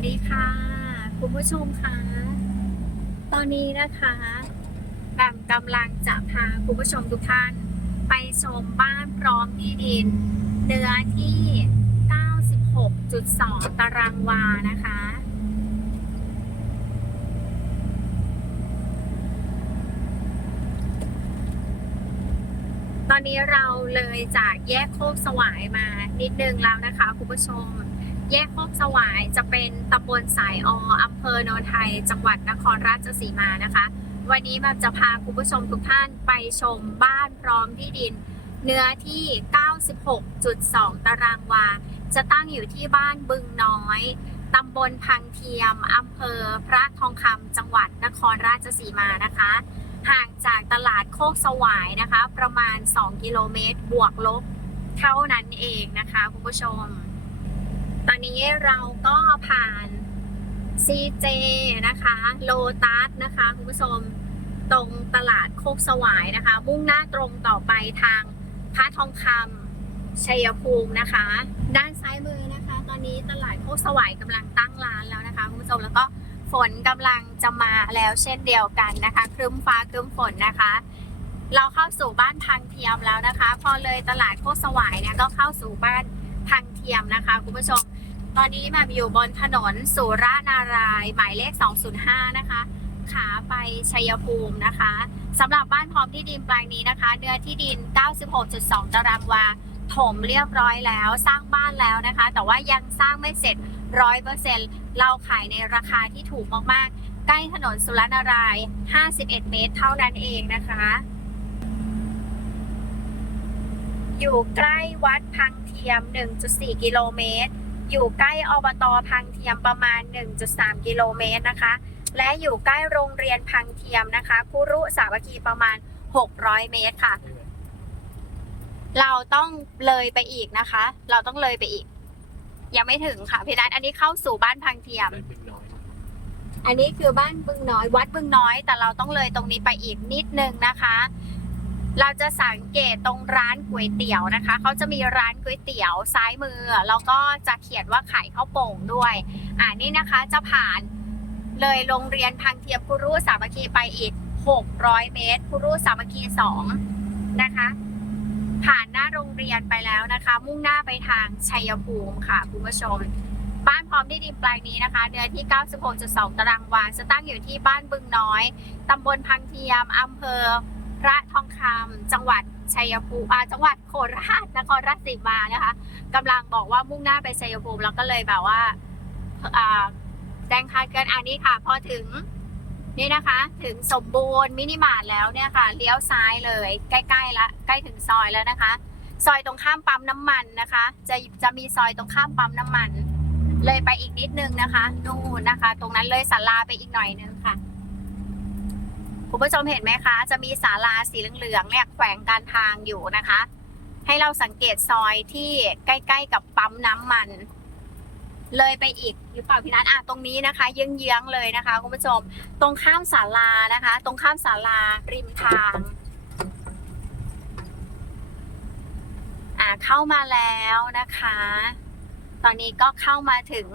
วัสดีค่ะ คุณผู้ชมคะตอนนี้นะคะแบมกำลังจะพาคุณผู้ชมทุกท่าน ไปชมบ้านพร้อมที่ดิน เนื้อที่ 96.2 ตารางวานะคะ ตอนนี้เราเลยจากแยกโคกสวายมานิดนึงแล้วนะคะคุณผู้ชม แยกโคกสวายจะเป็นตำบลสายออำเภอโนนไทย จังหวัดนครราชสีมานะคะ วันนี้แบบจะพาคุณผู้ชมทุกท่านไปชมบ้านพร้อมที่ดิน เนื้อที่ 96.2 ตารางวา จะตั้งอยู่ที่บ้านบึงน้อยตำบลพังเทียมอำเภอพระทองคำจังหวัดนครราชสีมานะคะ ห่างจากตลาดโคกสวายนะคะ ประมาณ 2 กิโลเมตร บวกลบเท่านั้นเองนะคะคุณผู้ชม ตอนนี้เราก็ผ่าน CJ นะคะโลตัสนะคะคุณผู้ชมตรงตลาดโคกสวายนะคะ มุ่งหน้าตรงต่อไปทางพระทองคำชัยภูมินะคะ ด้านซ้ายมือนะคะ ตอนนี้ตลาดโคกสวายกำลังตั้งร้านแล้วนะคะคุณผู้ชมแล้วก็ฝนกำลังจะมาแล้วเช่นเดียวกันนะคะครึ้มฟ้าครึ้มฝนนะคะ เราเข้าสู่บ้านพังเทียมแล้วนะคะ พอเลยตลาดโคกสวายเนี่ยก็เข้าสู่บ้านพังเทียมนะคะคุณผู้ชม ตอนนี้แบบอยู่บนถนนสุรานารายหมายเลข 205 นะคะ ขาไปชัยภูมินะคะสำหรับบ้านพร้อมที่ดินแปลงนี้นะคะ เนื้อที่ดิน 96.2 ตารางวา ถมเรียบร้อยแล้ว สร้างบ้านแล้วนะคะ แต่ว่ายังสร้างไม่เสร็จร้อยเปอร์เซ็นต์เราขายในราคาที่ถูกมากๆ ใกล้ถนนสุรนาราย 51 เมตร เท่านั้นเองนะคะ อยู่ใกล้วัดพังเทียม 1.4 กิโลเมตร อยู่ใกล้อบตพังเทียมประมาณ 1.3 กิโลเมตรนะคะ และอยู่ใกล้โรงเรียนพังเทียมนะคะ คุรุสาวัคคีประมาณ 600 เมตรค่ะ เราต้องเลยไปอีกนะคะ เราต้องเลยไปอีก ยังไม่ถึงค่ะพี่นัทอันนี้เข้าสู่บ้านพังเทียมได้เป็นน้อยอันนี้คือบ้านบึงน้อย วัดบึงน้อย แต่เราต้องเลยตรงนี้ไปอีกนิดนึงนะคะ เราจะสังเกตตรงร้านก๋วยเตี๋ยวนะคะ เขาจะมีร้านก๋วยเตี๋ยวซ้ายมือ แล้วก็จะเขียนว่าขายข้าวโป่งด้วย อ่านี่นะคะจะผ่านเลยโรงเรียนพังเทียมคุรุสามัคคีไปอีก 600 เมตรคุรุสามัคคี2นะคะ ผ่านหน้าโรงเรียนไปแล้วนะคะ มุ่งหน้าไปทางชัยภูมิค่ะคุณผู้ชม บ้านพร้อมที่ดินแปลงนี้นะคะเนื้อที่ 96.2 ตารางวาจะตั้งอยู่ที่บ้านบึงน้อยตำบลพังเทียมอำเภอ พระทองคำจังหวัดชัยภูมิอ่าจังหวัดโคราชนครราชสีมานะคะกำลังบอกว่ามุ่งหน้าไปชัยภูมิแล้วก็เลยแบบว่าแจ้งคาดเกินอันนี้ค่ะ พอถึงนี่นะคะ ถึงสมบูรณ์มินิมาร์ทแล้วเนี่ยค่ะ เลี้ยวซ้ายเลยใกล้ๆละใกล้ถึงซอยแล้วนะคะ ซอยตรงข้ามปั๊มน้ำมันนะคะ จะจะมีซอยตรงข้ามปั๊มน้ำมัน เลยไปอีกนิดนึงนะคะนู่นนะคะ ตรงนั้นเลยศาลาไปอีกหน่อยนึงค่ะ คุณผู้ชมเห็นไหมคะ จะมีศาลาสีเหลืองๆเนี่ยแขวงการทางอยู่นะคะ ให้เราสังเกตซอยที่ใกล้ๆกับปั๊มน้ำมัน เลยไปอีกหรือเปล่าพี่นัทอะตรงนี้นะคะ เยื้องๆเลยนะคะคุณผู้ชม ตรงข้ามศาลานะคะ ตรงข้ามศาลาริมทางอ่าเข้ามาแล้วนะคะ ตอนนี้ก็เข้ามาถึง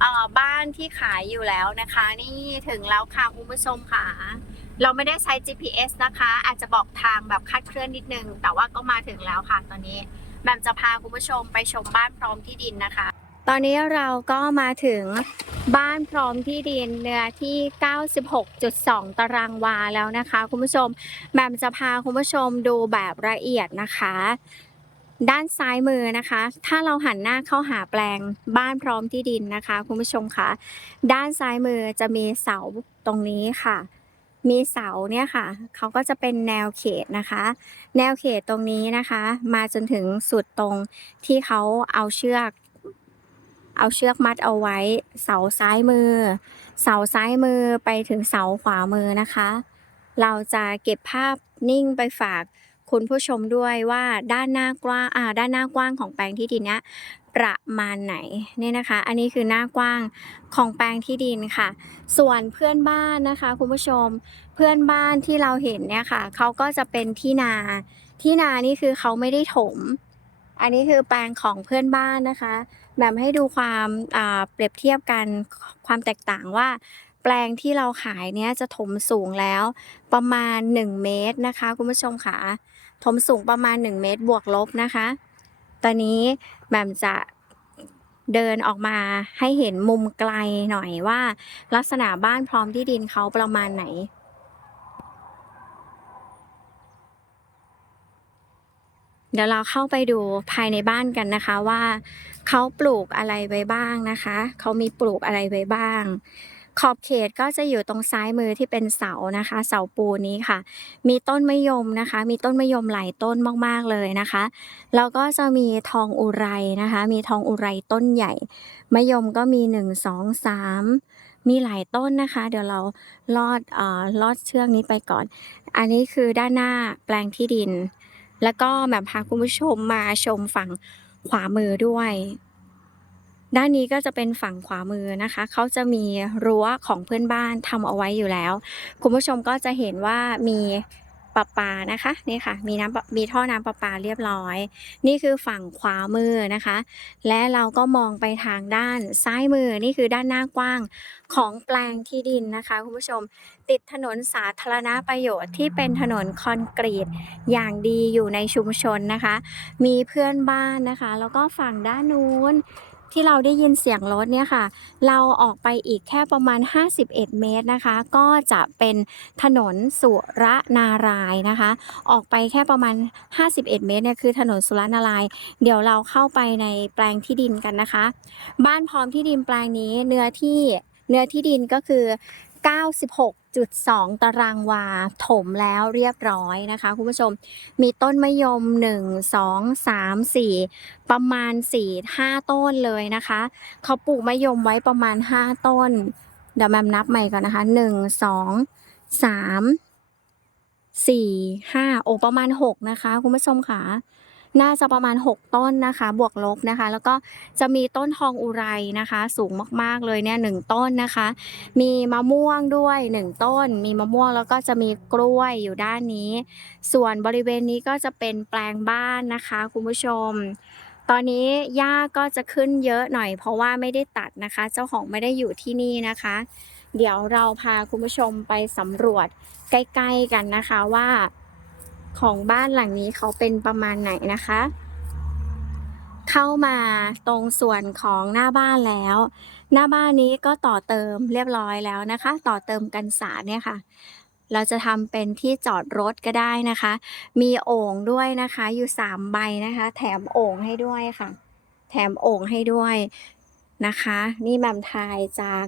เอ่อบ้านที่ขายอยู่แล้วนะคะ นี่ถึงแล้วค่ะคุณผู้ชมค่ะ เราไม่ได้ใช้ GPS นะคะ อาจจะบอกทางแบบคาดเคลื่อนนิดนึง แต่ว่าก็มาถึงแล้วค่ะตอนนี้แบมจะพาคุณผู้ชมไปชมบ้านพร้อมที่ดินนะคะ ตอนนี้เราก็มาถึงบ้านพร้อมที่ดินเนื้อที่ 96.2 ตารางวาแล้วนะคะ คุณผู้ชมแบมจะพาคุณผู้ชมดูแบบละเอียดนะคะด้านซ้ายมือนะคะ ถ้าเราหันหน้าเข้าหาแปลงบ้านพร้อมที่ดินนะคะ คุณผู้ชมคะ ด้านซ้ายมือจะมีเสาตรงนี้ค่ะ มีเสาเนี่ยค่ะ เขาก็จะเป็นแนวเขตนะคะ แนวเขตตรงนี้นะคะ มาจนถึงสุดตรงที่เขาเอาเชือก เอาเชือกมัดเอาไว้ เสาซ้ายมือ เสาซ้ายมือไปถึงเสาขวามือนะคะ เราจะเก็บภาพนิ่งไปฝากคุณผู้ชมด้วยว่าด้านหน้ากว้างอ่าด้านหน้ากว้างของแปลงที่ดินเนี้ย ประมาณไหนเนี่ยนะคะ อันนี้คือหน้ากว้างของแปลงที่ดินค่ะ ส่วนเพื่อนบ้านนะคะคุณผู้ชมเพื่อนบ้านที่เราเห็นเนี่ยค่ะเขาก็จะเป็นที่นาที่นานี่คือเขาไม่ได้ถม อันนี้คือแปลงของเพื่อนบ้านนะคะแบบให้ดูความอ่าเปรียบเทียบกันความแตกต่างว่าแปลงที่เราขายเนี้ยจะถมสูงแล้วประมาณ 1 เมตรนะคะ คุณผู้ชมค่ะถมสูงประมาณ 1 เมตรบวกลบนะคะ ตอนนี้แหม่มจะเดินออกมาให้เห็นมุมไกลหน่อยว่า ลักษณะบ้านพร้อมที่ดินเขาประมาณไหน เดี๋ยวเราเข้าไปดูภายในบ้านกันนะคะว่าเขาปลูกอะไรไว้บ้างนะคะ เขามีปลูกอะไรไว้บ้าง ขอบเขตก็จะอยู่ตรงซ้ายมือที่เป็นเสานะคะ เสาปูนี้ค่ะ มีต้นมะยมนะคะ มีต้นมะยมหลายต้นมากๆเลยนะคะแล้วก็จะมีทองอุไรนะคะ มีทองอุไรต้นใหญ่มะยมก็มี1 2 3 มีหลายต้นนะคะ เดี๋ยวเราลอดเอ่อลอดเชือกนี้ไปก่อน อันนี้คือด้านหน้าแปลงที่ดิน แล้วก็แบบพาคุณผู้ชมมาชมฝั่งขวามือด้วย ด้านนี้ก็จะเป็นฝั่งขวามือนะคะ เขาจะมีรั้วของเพื่อนบ้านทำเอาไว้อยู่แล้ว คุณผู้ชมก็จะเห็นว่ามีประปานะคะนี่ค่ะมีน้ำมีท่อน้ำประปาเรียบร้อย นี่คือฝั่งขวามือนะคะ และเราก็มองไปทางด้านซ้ายมือนี่คือด้านหน้ากว้างของแปลงที่ดินนะคะคุณผู้ชม ติดถนนสาธารณประโยชน์ที่เป็นถนนคอนกรีตอย่างดีอยู่ในชุมชนนะคะ มีเพื่อนบ้านนะคะ แล้วก็ฝั่งด้านนู้น ที่เราได้ยินเสียงรถเนี่ยค่ะ เราออกไปอีกแค่ประมาณ 51 เมตรนะคะ ก็จะเป็นถนนสุรนารายนะคะ ออกไปแค่ประมาณ 51 เมตรเนี่ยคือถนนสุรนาราย เดี๋ยวเราเข้าไปในแปลงที่ดินกันนะคะ บ้านพร้อมที่ดินแปลงนี้เนื้อที่เนื้อที่ดินก็คือ 96 96.2ตารางวาถมแล้วเรียบร้อยนะคะ คุณผู้ชม มีต้นมะยม 1 2 3 4 ประมาณ 4 5 ต้นเลยนะคะ เขาปลูกมะยมไว้ประมาณ 5 ต้น เดี๋ยวแมมนับใหม่ก่อนนะคะ 1 2 3 4 5 โอ้ประมาณ 6 นะคะ คุณผู้ชมค่ะ น่าจะประมาณ 6 ต้นนะคะ บวกลบนะคะ แล้วก็จะมีต้นทองอุไรนะคะ สูงมากๆเลยเนี่ยหนึ่งต้นนะคะ มีมะม่วงด้วย 1 ต้น มีมะม่วงแล้วก็จะมีกล้วยอยู่ด้านนี้ ส่วนบริเวณนี้ก็จะเป็นแปลงบ้านนะคะ คุณผู้ชมตอนนี้หญ้าก็จะขึ้นเยอะหน่อย เพราะว่าไม่ได้ตัดนะคะ เจ้าของไม่ได้อยู่ที่นี่นะคะ เดี๋ยวเราพาคุณผู้ชมไปสำรวจใกล้ ๆ กันนะคะว่า ของบ้านหลังนี้เขาเป็นประมาณไหนนะคะ เข้ามาตรงส่วนของหน้าบ้านแล้ว หน้าบ้านนี้ก็ต่อเติมเรียบร้อยแล้วนะคะ ต่อเติมกันศาเนี่ยค่ะ เราจะทำเป็นที่จอดรถก็ได้นะคะ มีโอ่งด้วยนะคะ อยู่สามใบนะคะ แถมโอ่งให้ด้วยค่ะ แถมโอ่งให้ด้วยนะคะ นี่แหมมทายจาก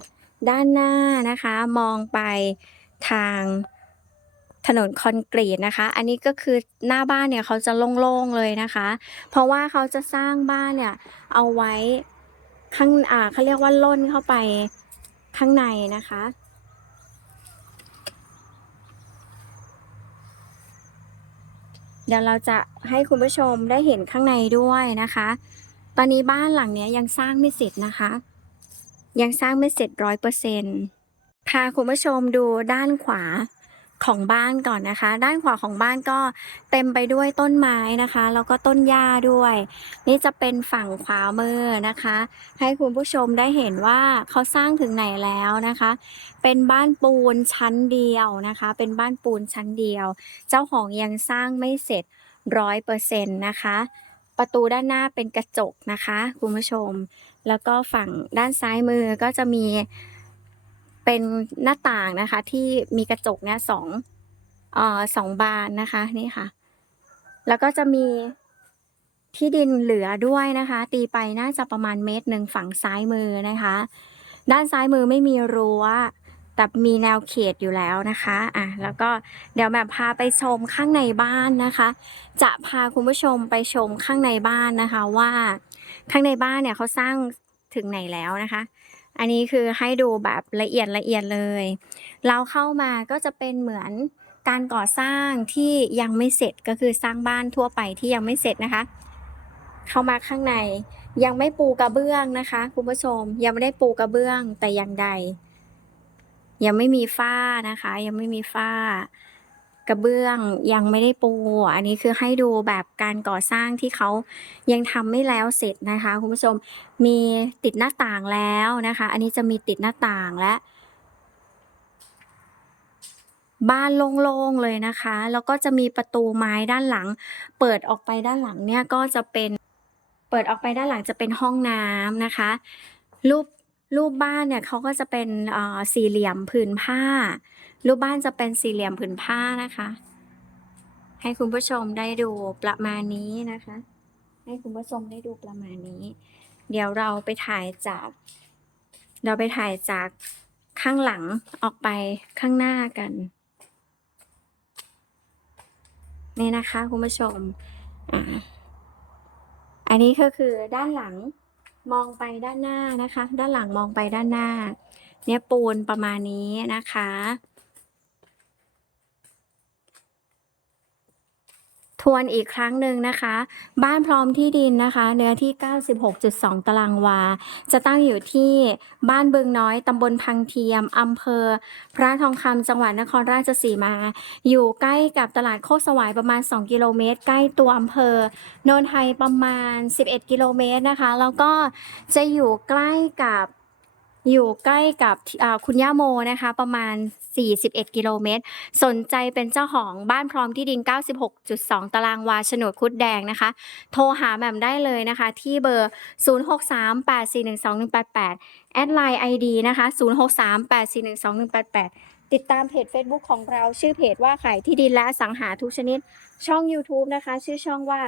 ด้านหน้านะคะ มองไปทาง ถนนคอนกรีตนะคะ อันนี้ก็คือหน้าบ้านเนี่ยเขาจะโล่งๆเลยนะคะ เพราะว่าเขาจะสร้างบ้านเนี่ยเอาไว้ข้างอ่าเขาเรียกว่าล่นเข้าไปข้างในนะคะ เดี๋ยวเราจะให้คุณผู้ชมได้เห็นข้างในด้วยนะคะ ตอนนี้บ้านหลังเนี้ยยังสร้างไม่เสร็จนะคะ ยังสร้างไม่เสร็จร้อยเปอร์เซ็นต์พาคุณผู้ชมดูด้านขวา ของบ้านก่อนนะคะ ด้านขวาของบ้านก็เต็มไปด้วยต้นไม้นะคะ แล้วก็ต้นหญ้าด้วย นี่จะเป็นฝั่งขวามือนะคะ ให้คุณผู้ชมได้เห็นว่าเขาสร้างถึงไหนแล้วนะคะ เป็นบ้านปูนชั้นเดียวนะคะ เป็นบ้านปูนชั้นเดียว เจ้าของยังสร้างไม่เสร็จร้อยเปอร์เซ็นต์นะคะ ประตูด้านหน้าเป็นกระจกนะคะ คุณผู้ชม แล้วก็ฝั่งด้านซ้ายมือก็จะมี เป็นหน้าต่างนะคะ ที่มีกระจกเนี่ยสองเอ่อสองบานนะคะนี่ค่ะ แล้วก็จะมีที่ดินเหลือด้วยนะคะ ตีไปน่าจะประมาณเมตรหนึ่งฝั่งซ้ายมือนะคะ ด้านซ้ายมือไม่มีรั้วแต่มีแนวเขตอยู่แล้วนะคะอะแล้วก็เดี๋ยวแบบพาไปชมข้างในบ้านนะคะ จะพาคุณผู้ชมไปชมข้างในบ้านนะคะว่า ข้างในบ้านเนี่ยเขาสร้างถึงไหนแล้วนะคะ อันนี้คือให้ดูแบบละเอียดละเอียดเลย เราเข้ามาก็จะเป็นเหมือนการก่อสร้างที่ยังไม่เสร็จก็คือสร้างบ้านทั่วไปที่ยังไม่เสร็จนะคะ เข้ามาข้างในยังไม่ปูกระเบื้องนะคะคุณผู้ชมยังไม่ได้ปูกระเบื้องแต่อย่างใด ยังไม่มีฝ้านะคะ ยังไม่มีฝ้า กระเบื้องยังไม่ได้ปูอันนี้คือให้ดูแบบการก่อสร้างที่เขายังทำไม่แล้วเสร็จนะคะคุณผู้ชมมีติดหน้าต่างแล้วนะคะ อันนี้จะมีติดหน้าต่างและบ้านโล่งๆเลยนะคะ แล้วก็จะมีประตูไม้ด้านหลัง เปิดออกไปด้านหลังเนี่ยก็จะเป็น เปิดออกไปด้านหลังจะเป็นห้องน้ำนะคะ รูป รูปบ้านเนี่ยเขาก็จะเป็นสี่เหลี่ยมผืนผ้า รูปบ้านจะเป็นสี่เหลี่ยมผืนผ้านะคะ ให้คุณผู้ชมได้ดูประมาณนี้นะคะ ให้คุณผู้ชมได้ดูประมาณนี้ เดี๋ยวเราไปถ่ายจาก เราไปถ่ายจากข้างหลังออกไปข้างหน้ากันนี่นะคะคุณผู้ชม อ่า อันนี้ก็คือด้านหลัง มองไปด้านหน้านะคะ ด้านหลังมองไปด้านหน้า เนี่ยปูนประมาณนี้นะคะ ทวนอีกครั้งหนึ่งนะคะ บ้านพร้อมที่ดินนะคะ เนื้อที่ 96.2 ตารางวา จะตั้งอยู่ที่บ้านบึงน้อยตำบลพังเทียมอำเภอ พระทองคำจังหวัดนครราชสีมา อยู่ใกล้กับตลาดโคกสวายประมาณ 2 กิโลเมตร ใกล้ตัวอำเภอโนนไทยประมาณ 11 กิโลเมตรนะคะ แล้วก็จะอยู่ใกล้กับ อยู่ใกล้กับคุณย่าโมนะคะ ประมาณ 41 กิโลเมตร สนใจเป็นเจ้าของบ้านพร้อมที่ดิน 96.2 ตารางวาโฉนดคุดแดงนะคะ โทรหาแหม่มได้เลยนะคะ ที่เบอร์ 0638412188 แอดไลน์ ID นะคะ 0638412188ติดตามเพจ Facebook ของเราชื่อเพจว่าขายที่ดินและสังหาทุกชนิด ช่อง YouTube นะคะ ชื่อช่องว่า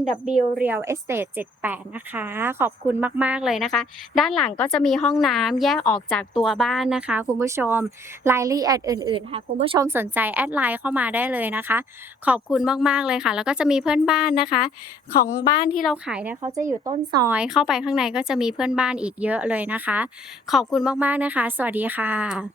NW Real Estate 78 นะคะ ขอบคุณมาก ๆ เลยนะคะ ด้านหลังก็จะมีห้องน้ำแยกออกจากตัวบ้านนะคะ คุณผู้ชมรายละเอียดอื่น ๆ ค่ะ คุณผู้ชมสนใจแอดไลน์เข้ามาได้เลยนะคะ ขอบคุณมาก ๆ เลยค่ะ แล้วก็จะมีเพื่อนบ้านนะคะ ของบ้านที่เราขายเนี่ยเขาจะอยู่ต้นซอยเข้าไปข้างในก็จะมีเพื่อนบ้านอีกเยอะเลยนะคะ ขอบคุณมาก ๆ นะคะ สวัสดีค่ะ